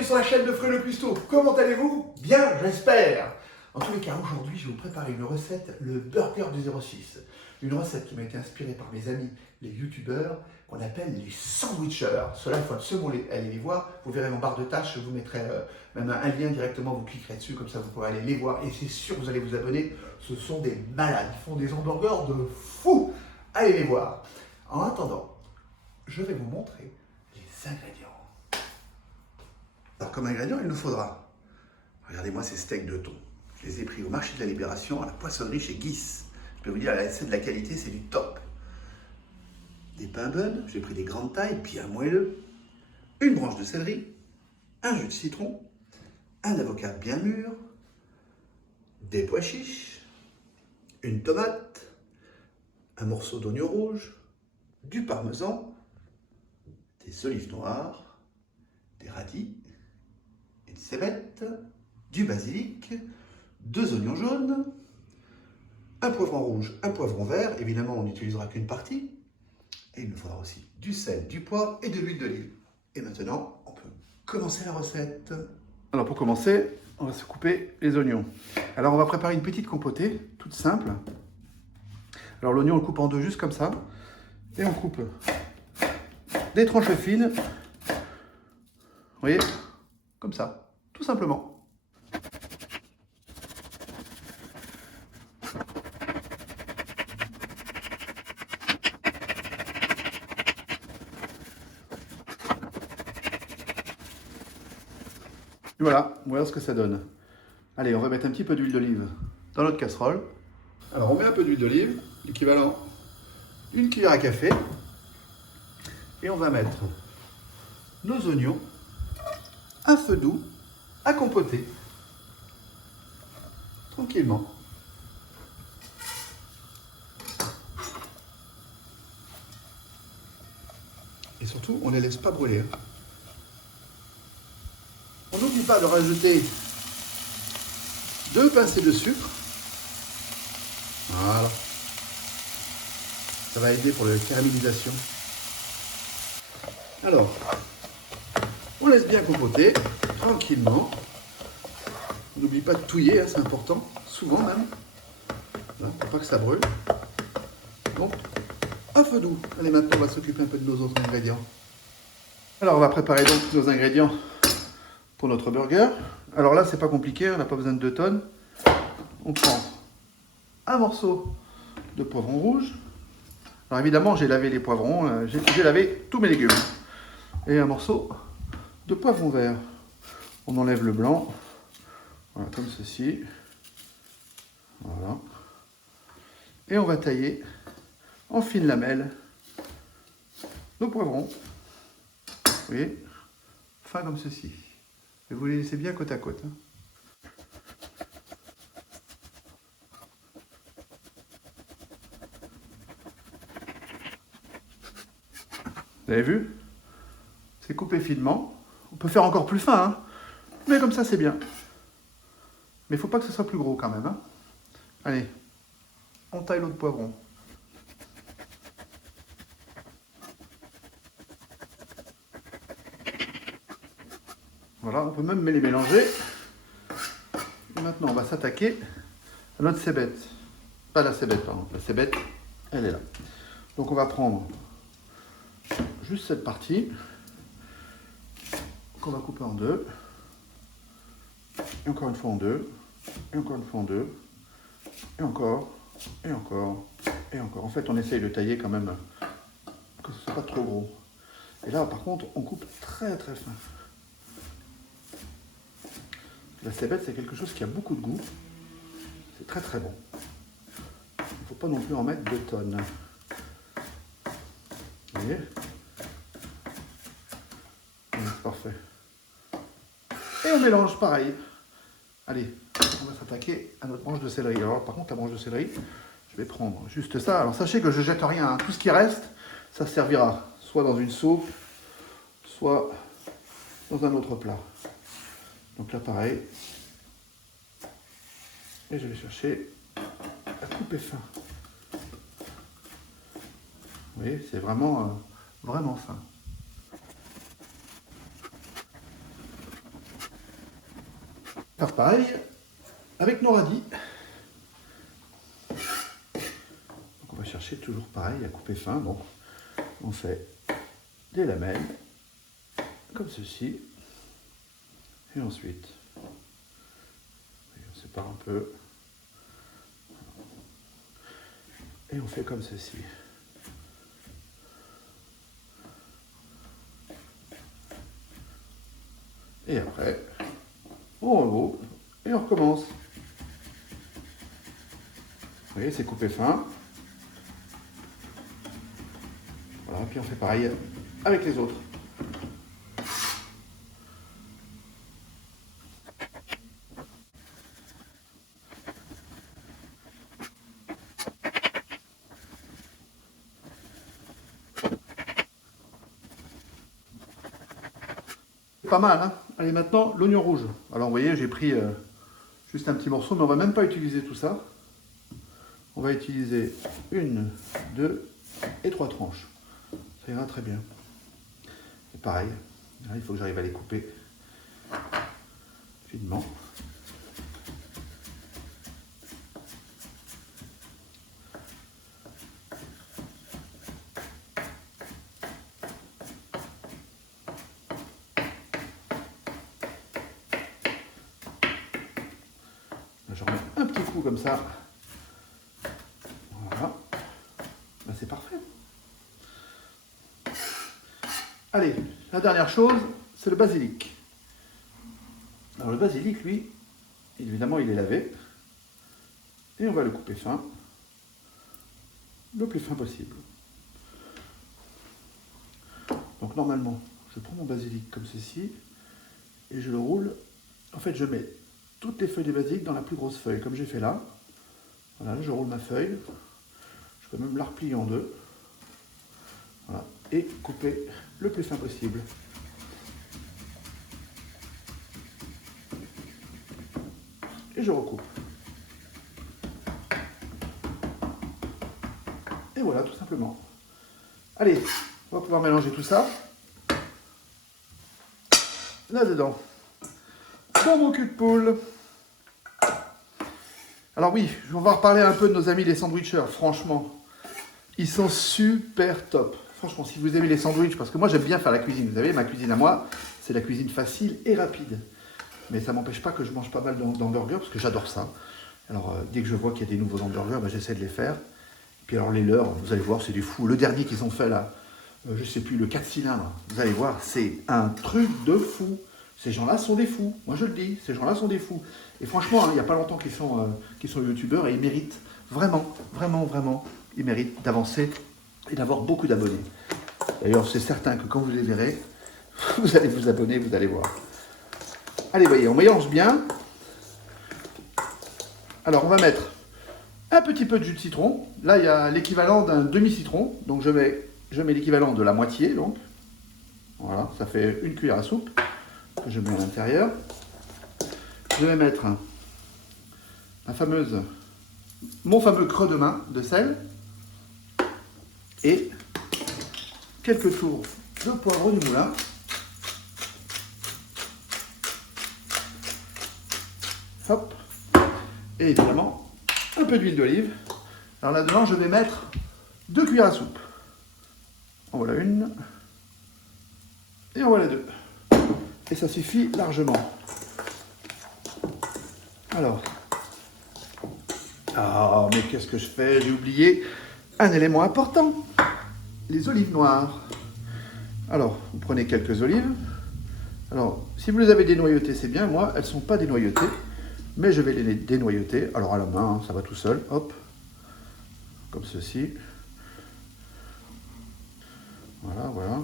bienvenue sur la chaîne de Fredo Cuisto. Comment allez-vous? Bien, j'espère. En tous les cas, aujourd'hui, je vais vous préparer une recette, le burger du 06. Une recette qui m'a été inspirée par mes amis, les youtubeurs, qu'on appelle les sandwichers. Cela, il faut absolument aller les voir. Vous verrez en barre de tâches, je vous mettrai même un lien directement, vous cliquerez dessus, comme ça vous pourrez aller les voir. Et c'est sûr, vous allez vous abonner. Ce sont des malades, ils font des hamburgers de fou. Allez les voir. En attendant, je vais vous montrer les ingrédients. Alors comme ingrédient, il nous faudra, regardez-moi ces steaks de thon. Je les ai pris au marché de la Libération, à la poissonnerie chez Guis. Je peux vous dire, c'est de la qualité, c'est du top. Des pains bonnes, j'ai pris des grandes tailles, bien moelleux. Une branche de céleri, un jus de citron, un avocat bien mûr, des pois chiches, une tomate, un morceau d'oignon rouge, du parmesan, des olives noires, des radis, une cébette, du basilic, 2 oignons jaunes, un poivron rouge, un poivron vert. Évidemment, on n'utilisera qu'une partie. Et il nous faudra aussi du sel, du poivre et de l'huile d'olive. Et maintenant, on peut commencer la recette. Alors pour commencer, on va se couper les oignons. Alors on va préparer une petite compotée, toute simple. Alors l'oignon, on le coupe en deux, juste comme ça. Et on coupe des tranches fines. Vous voyez, comme ça, tout simplement. Et voilà ce que ça donne. Allez, on va mettre un petit peu d'huile d'olive dans notre casserole. Alors on met un peu d'huile d'olive, l'équivalent d'une cuillère à café. Et on va mettre nos oignons à feu doux, à compoter, tranquillement. Et surtout, on ne les laisse pas brûler. On n'oublie pas de rajouter 2 pincées de sucre. Voilà. Ça va aider pour la caramélisation. Alors, on laisse bien compoter, tranquillement. On n'oublie pas de touiller, hein, c'est important, souvent même. Voilà, pour pas que ça brûle. Donc, à feu doux. Allez, maintenant, on va s'occuper un peu de nos autres ingrédients. Alors, on va préparer donc nos ingrédients pour notre burger. Alors là, c'est pas compliqué, on n'a pas besoin de 2 tonnes. On prend un morceau de poivron rouge. Alors évidemment, j'ai lavé les poivrons, j'ai lavé tous mes légumes. Et un morceau de poivron vert. On enlève le blanc, voilà, comme ceci. Voilà. Et on va tailler en fines lamelles nos poivrons. Vous voyez, fin comme ceci. Et vous les laissez bien côte à côte. Hein. Vous avez vu? C'est coupé finement. On peut faire encore plus fin, hein, mais comme ça c'est bien. Mais il ne faut pas que ce soit plus gros quand même. Hein. Allez, on taille l'autre poivron. Voilà, on peut même les mélanger. Et maintenant, on va s'attaquer à notre cébette. Pas la cébette, pardon. La cébette, elle est là. Donc on va prendre juste cette partie qu'on va couper en deux. Et encore une fois en deux. Et encore une fois en deux. Et encore. Et encore. Et encore. En fait, on essaye de tailler quand même que ce ne soit pas trop gros. Et là, par contre, on coupe très très fin. La cébette, c'est quelque chose qui a beaucoup de goût. C'est très très bon. Il ne faut pas non plus en mettre 2 tonnes. Vous voyez? C'est parfait. Et on mélange pareil. Allez, on va s'attaquer à notre branche de céleri. Alors par contre, la branche de céleri, je vais prendre juste ça. Alors sachez que je ne jette rien. Hein. Tout ce qui reste, ça servira soit dans une soupe, soit dans un autre plat. Donc là, pareil. Et je vais chercher à couper fin. Vous voyez, c'est vraiment, vraiment fin. Faire pareil avec nos radis. Donc on va chercher toujours pareil à couper fin. Donc on fait des lamelles comme ceci. Et ensuite, on sépare un peu. Et on fait comme ceci. Et après, on reroule et on recommence. Vous voyez, c'est coupé fin. Voilà, puis on fait pareil avec les autres. Pas mal, hein? Allez, maintenant, l'oignon rouge. Alors, vous voyez, j'ai pris juste un petit morceau, mais on va même pas utiliser tout ça. On va utiliser 1, 2 et 3 tranches. Ça ira très bien. Et pareil, là, il faut que j'arrive à les couper finement. Je remets un petit coup comme ça. Voilà. Ben, c'est parfait. Allez, la dernière chose, c'est le basilic. Alors le basilic, lui, évidemment, il est lavé. Et on va le couper fin. Le plus fin possible. Donc normalement, je prends mon basilic comme ceci. Et je le roule. En fait, je mets toutes les feuilles de basilic dans la plus grosse feuille, comme j'ai fait là. Voilà, là, je roule ma feuille. Je peux même la replier en deux. Voilà. Et couper le plus fin possible. Et je recoupe. Et voilà, tout simplement. Allez, on va pouvoir mélanger tout ça. Là-dedans. Dans mon cul de poule. Alors oui, on va reparler un peu de nos amis les sandwichers. Franchement, ils sont super top. Franchement, si vous aimez les sandwichs, parce que moi j'aime bien faire la cuisine. Vous savez, ma cuisine à moi, c'est la cuisine facile et rapide. Mais ça m'empêche pas que je mange pas mal d'hamburgers, parce que j'adore ça. Alors, dès que je vois qu'il y a des nouveaux hamburgers, ben, j'essaie de les faire. Puis alors les leurs, vous allez voir, c'est du fou. Le dernier qu'ils ont fait là, je sais plus, le 4 cylindres, vous allez voir, c'est un truc de fou. Ces gens-là sont des fous. Moi je le dis, ces gens-là sont des fous. Et franchement, hein, il n'y a pas longtemps qu'ils sont youtubeurs et ils méritent vraiment, vraiment, vraiment, ils méritent d'avancer et d'avoir beaucoup d'abonnés. D'ailleurs, c'est certain que quand vous les verrez, vous allez vous abonner, vous allez voir. Allez, voyez, on mélange bien. Alors, on va mettre un petit peu de jus de citron. Là, il y a l'équivalent d'un demi-citron. Donc, je mets l'équivalent de la moitié. Donc, voilà, ça fait 1 cuillère à soupe que je mets à l'intérieur. Je vais mettre mon fameux creux de main de sel et quelques tours de poivre du moulin. Hop. Et évidemment, un peu d'huile d'olive. Alors là-dedans, je vais mettre 2 cuillères à soupe. En voilà une. Et en voilà 2. Et ça suffit largement. Alors. Ah, mais qu'est-ce que je fais? J'ai oublié un élément important. Les olives noires. Alors, vous prenez quelques olives. Alors, si vous les avez dénoyautées, c'est bien. Moi, elles ne sont pas dénoyautées. Mais je vais les dénoyauter. Alors, à la main, hein, ça va tout seul. Hop. Comme ceci. Voilà, voilà.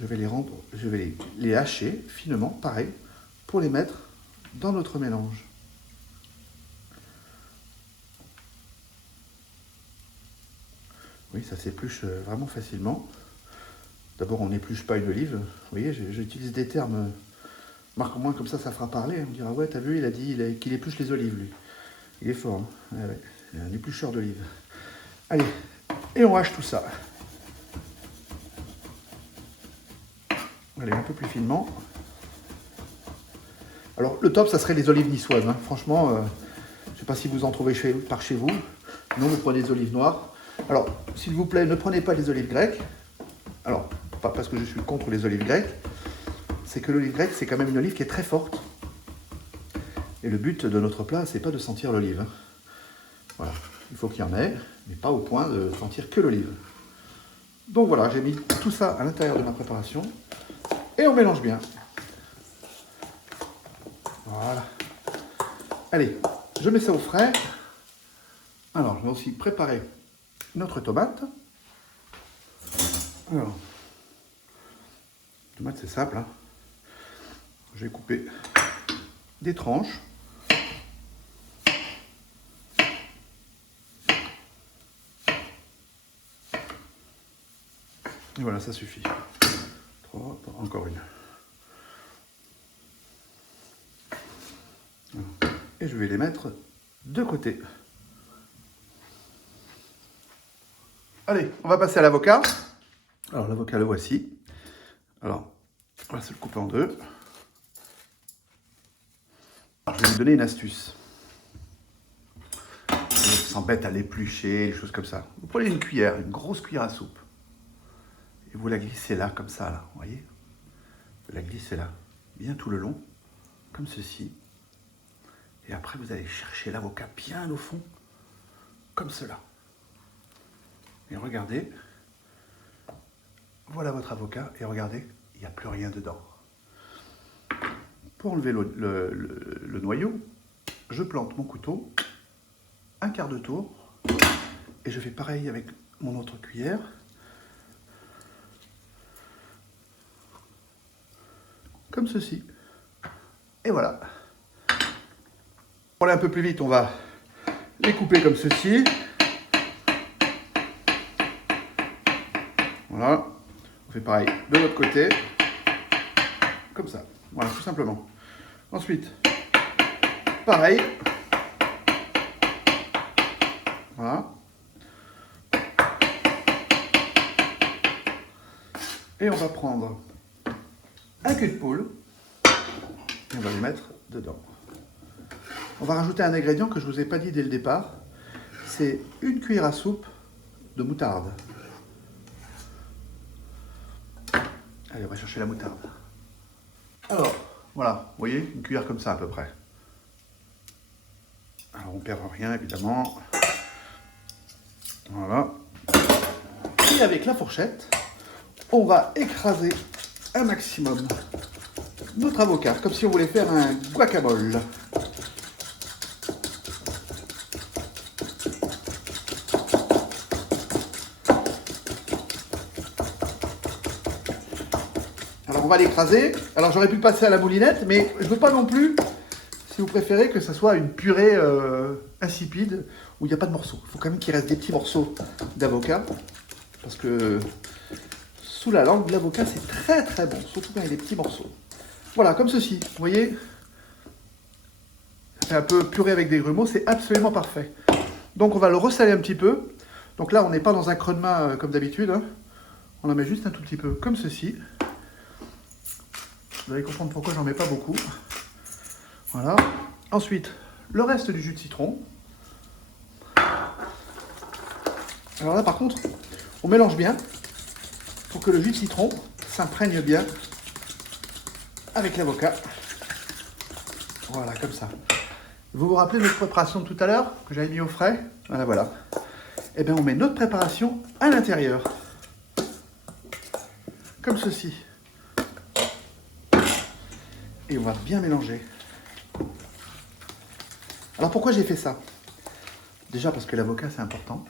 Je vais les hacher finement, pareil, pour les mettre dans notre mélange. Oui, ça s'épluche vraiment facilement. D'abord, on n'épluche pas une olive. Vous voyez, j'utilise des termes, marque au moins comme ça fera parler. On dira, ouais, t'as vu, il a dit qu'il épluche les olives, lui. Il est fort, hein. Ouais, ouais. Il est un éplucheur d'olives. Allez, et on hache tout ça. Allez, un peu plus finement. Alors, le top, ça serait les olives niçoises. Hein. Franchement, je ne sais pas si vous en trouvez par chez vous. Non, vous prenez des olives noires. Alors, s'il vous plaît, ne prenez pas les olives grecques. Alors, pas parce que je suis contre les olives grecques. C'est que l'olive grecque, c'est quand même une olive qui est très forte. Et le but de notre plat, c'est pas de sentir l'olive. Hein. Voilà, il faut qu'il y en ait, mais pas au point de sentir que l'olive. Donc voilà, j'ai mis tout ça à l'intérieur de ma préparation. Et on mélange bien. Voilà. Allez, je mets ça au frais. Alors, je vais aussi préparer notre tomate. Alors, tomate, c'est simple. Hein. Je vais couper des tranches. Et voilà, ça suffit. 3, encore une. Voilà. Et je vais les mettre de côté. Allez, on va passer à l'avocat. Alors, l'avocat, le voici. Alors, on va se le couper en deux. Alors, je vais vous donner une astuce. On s'embête à l'éplucher, les choses comme ça. Vous prenez une cuillère, une grosse cuillère à soupe. Et vous la glissez là, comme ça, là, vous voyez? Vous la glissez là, bien tout le long, comme ceci. Et après, vous allez chercher l'avocat bien au fond, comme cela. Et regardez, voilà votre avocat, et regardez, il n'y a plus rien dedans. Pour enlever le noyau, je plante mon couteau, un quart de tour, et je fais pareil avec mon autre cuillère. Comme ceci. Et voilà. Pour aller un peu plus vite, on va les couper comme ceci. Voilà. On fait pareil de l'autre côté. Comme ça. Voilà, tout simplement. Ensuite, pareil. Voilà. Et on va prendre un cul de poule et on va les mettre dedans. On va rajouter un ingrédient que je ne vous ai pas dit dès le départ. C'est une cuillère à soupe de moutarde. Allez, on va chercher la moutarde. Alors, voilà, vous voyez, une cuillère comme ça à peu près. Alors, on ne perd rien, évidemment. Voilà. Et avec la fourchette, on va écraser un maximum notre avocat, comme si on voulait faire un guacamole. Alors on va l'écraser. Alors j'aurais pu passer à la moulinette, mais je ne veux pas non plus, si vous préférez, que ça soit une purée insipide où il n'y a pas de morceaux. Il faut quand même qu'il reste des petits morceaux d'avocat, parce que sous la langue, l'avocat c'est très très bon, surtout quand il y a des petits morceaux. Voilà, comme ceci, vous voyez, c'est un peu purée avec des grumeaux, c'est absolument parfait. Donc on va le ressaler un petit peu. Donc là, on n'est pas dans un creux de main comme d'habitude, hein. On en met juste un tout petit peu, comme ceci. Vous allez comprendre pourquoi j'en mets pas beaucoup. Voilà. Ensuite, le reste du jus de citron. Alors là, par contre, on mélange bien pour que le jus de citron s'imprègne bien avec l'avocat. Voilà, comme ça. Vous vous rappelez notre préparation de tout à l'heure que j'avais mis au frais? Voilà, voilà. Et bien, on met notre préparation à l'intérieur. Comme ceci. Et on va bien mélanger. Alors, pourquoi j'ai fait ça? Déjà parce que l'avocat, c'est important.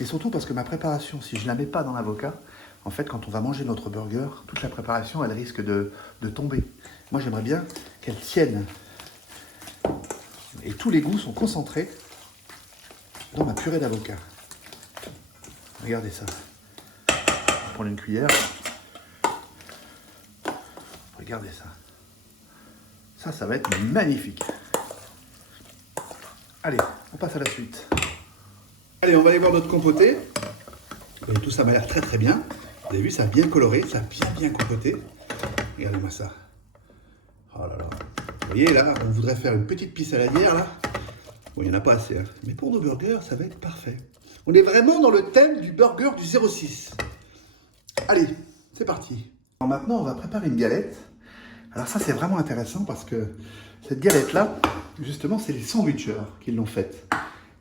Mais surtout parce que ma préparation, si je ne la mets pas dans l'avocat, en fait, quand on va manger notre burger, toute la préparation, elle risque de tomber. Moi, j'aimerais bien qu'elle tienne. Et tous les goûts sont concentrés dans ma purée d'avocat. Regardez ça. Je vais prendre une cuillère. Regardez ça. Ça va être magnifique. Allez, on passe à la suite. Allez, on va aller voir notre compoté. Et tout ça m'a l'air très très bien. Vous avez vu, ça a bien coloré, ça a bien compoté. Regardez-moi ça. Oh là là. voyez là, on voudrait faire une petite pisse à la bière là. Bon, il n'y en a pas assez, hein. Mais pour nos burgers, ça va être parfait. On est vraiment dans le thème du burger du 06. Allez, c'est parti. Alors maintenant, on va préparer une galette. Alors ça, c'est vraiment intéressant parce que cette galette-là, justement, c'est les sandwichers qui l'ont faite.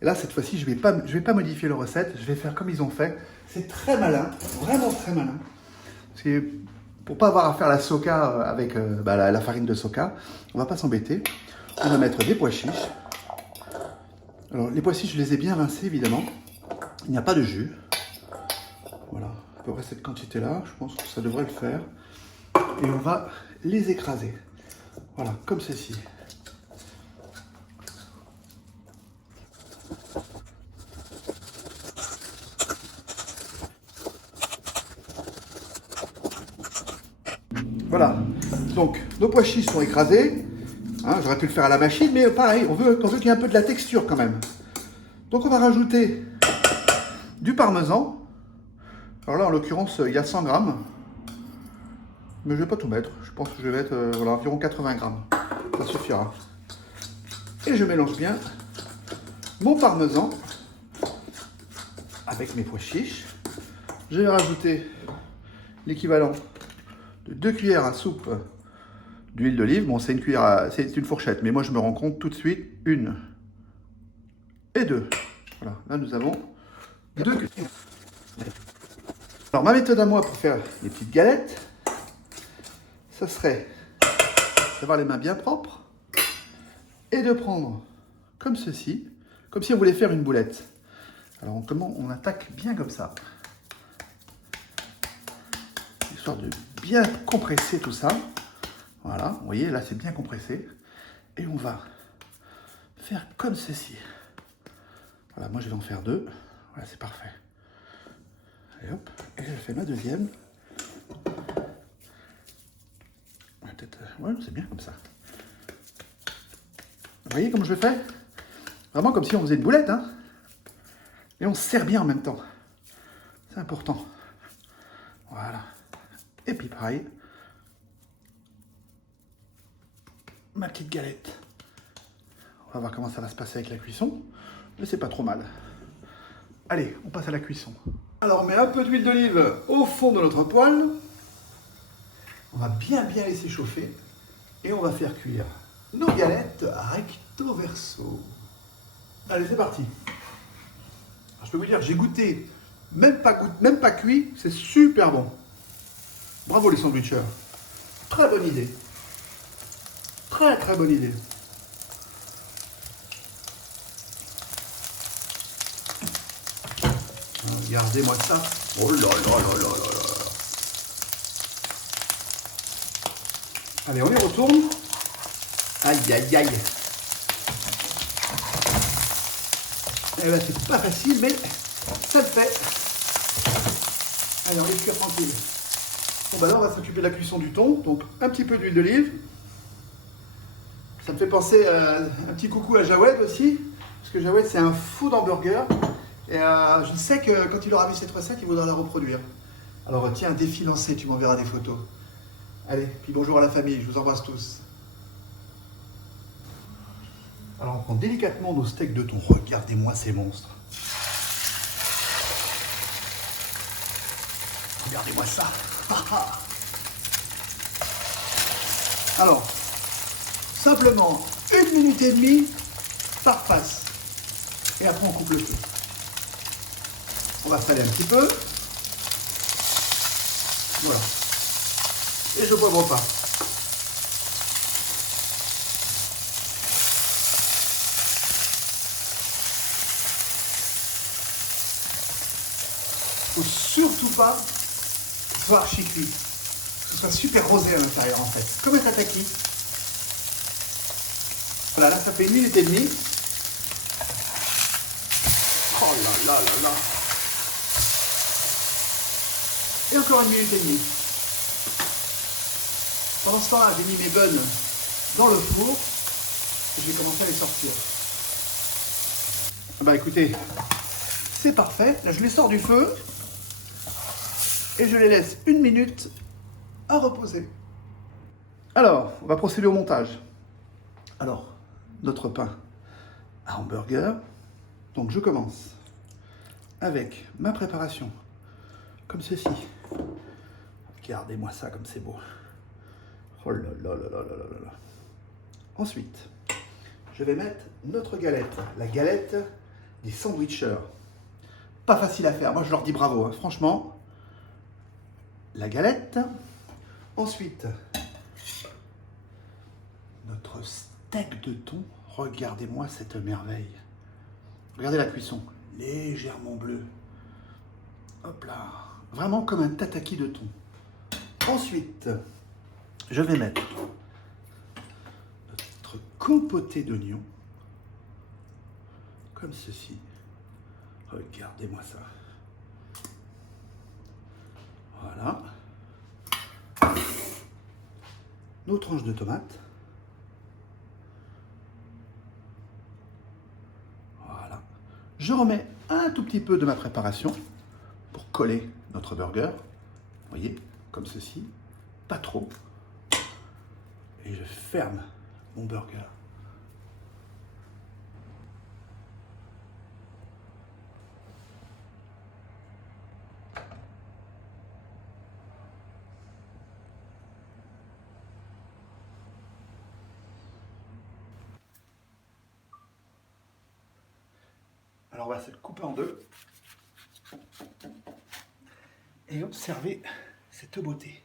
Et là, cette fois-ci, je vais pas modifier leur recette. Je vais faire comme ils ont fait. C'est très malin, vraiment très malin. C'est pour pas avoir à faire la soca avec la farine de soca. On va pas s'embêter. On va mettre des pois chiches. Alors, les pois chiches, je les ai bien rincés, évidemment. Il n'y a pas de jus. Voilà, à peu près cette quantité-là. Je pense que ça devrait le faire. Et on va les écraser. Voilà, comme ceci. Voilà, donc nos pois chiches sont écrasés. Hein, j'aurais pu le faire à la machine, mais pareil, on veut qu'il y ait un peu de la texture quand même. Donc on va rajouter du parmesan. Alors là, en l'occurrence, il y a 100 grammes. Mais je ne vais pas tout mettre. Je pense que je vais mettre environ 80 grammes. Ça suffira. Et je mélange bien mon parmesan avec mes pois chiches. Je vais rajouter l'équivalent de 2 cuillères à soupe d'huile d'olive. Bon, c'est une fourchette, mais moi je me rends compte tout de suite, 1 et 2. Voilà, là nous avons 2 cuillères. Alors ma méthode à moi pour faire les petites galettes, ça serait d'avoir les mains bien propres et de prendre comme ceci, comme si on voulait faire une boulette. Alors comment on attaque bien comme ça, histoire de bien compresser tout ça. Voilà, vous voyez, là c'est bien compressé. Et on va faire comme ceci. Voilà, moi je vais en faire 2. Voilà, c'est parfait. Et hop, et je fais ma deuxième. Peut-être, ouais, c'est bien comme ça. Vous voyez comme je le fais? Vraiment comme si on faisait une boulette, hein. Et on se sert bien en même temps. C'est important. Voilà. Et puis pareil. Ma petite galette. On va voir comment ça va se passer avec la cuisson. Mais c'est pas trop mal. Allez, on passe à la cuisson. Alors on met un peu d'huile d'olive au fond de notre poêle. On va bien laisser chauffer. Et on va faire cuire nos galettes recto verso. Allez, c'est parti. Alors, je peux vous dire, j'ai goûté, même pas cuit, c'est super bon. Bravo les sandwichers. Très bonne idée. Très bonne idée. Regardez-moi ça. Oh là là là là là là. Allez, on y retourne. Aïe aïe aïe. Eh ben, c'est pas facile, mais ça le fait. Allez, on laisse cuire tranquille. Bon, bah là, on va s'occuper de la cuisson du thon. Donc, un petit peu d'huile d'olive. Ça me fait penser un petit coucou à Jawed aussi. Parce que Jawed, c'est un fou d'hamburger. Et je sais que quand il aura vu cette recette, il voudra la reproduire. Alors, tiens, défi lancé, tu m'enverras des photos. Allez, puis bonjour à la famille, je vous embrasse tous. Alors, on prend délicatement nos steaks de thon. Regardez-moi ces monstres. Regardez-moi ça. Alors, simplement 1 minute et demie par face. Et après, on coupe le feu. On va saler un petit peu. Voilà. Et je ne poivre pas. Il ne faut surtout pas que ce soit archi cuit. Que ce soit super rosé à l'intérieur en fait. Comme un tataki. Voilà, là ça fait 1 minute et demie. Oh là là là là. Et encore 1 minute et demie. Pendant ce temps-là, j'ai mis mes buns dans le four et je vais commencer à les sortir. Bah écoutez, c'est parfait. Là, je les sors du feu et je les laisse 1 minute à reposer. Alors, on va procéder au montage. Alors, notre pain à hamburger. Donc je commence avec ma préparation, comme ceci. Regardez-moi ça comme c'est beau. Oh là là là là là là là. Ensuite, je vais mettre notre galette, la galette des sandwichers. Pas facile à faire, moi je leur dis bravo, hein. Franchement. La galette. Ensuite, notre steak de thon. Regardez-moi cette merveille. Regardez la cuisson, légèrement bleu. Hop là, vraiment comme un tataki de thon. Ensuite, je vais mettre notre compoté d'oignons, comme ceci. Regardez-moi ça. Voilà. Nos tranches de tomates. Voilà. Je remets un tout petit peu de ma préparation pour coller notre burger. Vous voyez, comme ceci. Pas trop. Et je ferme mon burger. Alors on va se le couper en deux et observer cette beauté.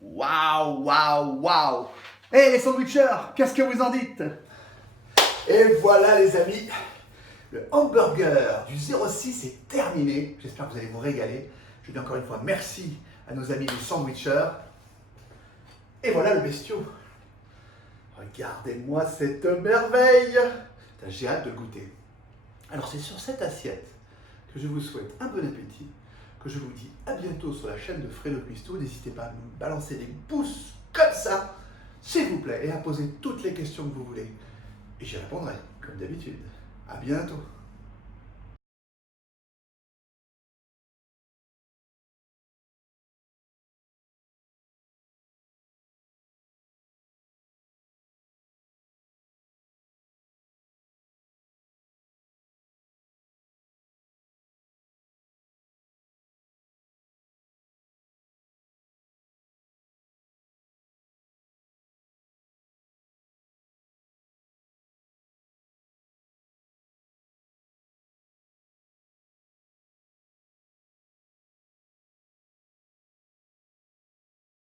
Waouh, waouh, waouh! Hé les sandwichers, qu'est-ce que vous en dites? Et voilà les amis, le hamburger du 06 est terminé. J'espère que vous allez vous régaler. Je dis encore une fois merci à nos amis du sandwichers. Et voilà le bestiau. Regardez-moi cette merveille! J'ai hâte de le goûter. Alors c'est sur cette assiette que je vous souhaite un bon appétit, que je vous dis à bientôt sur la chaîne de Fredo Cuisto. N'hésitez pas à me balancer des pouces comme ça, s'il vous plaît, et à poser toutes les questions que vous voulez. Et j'y répondrai, comme d'habitude. À bientôt.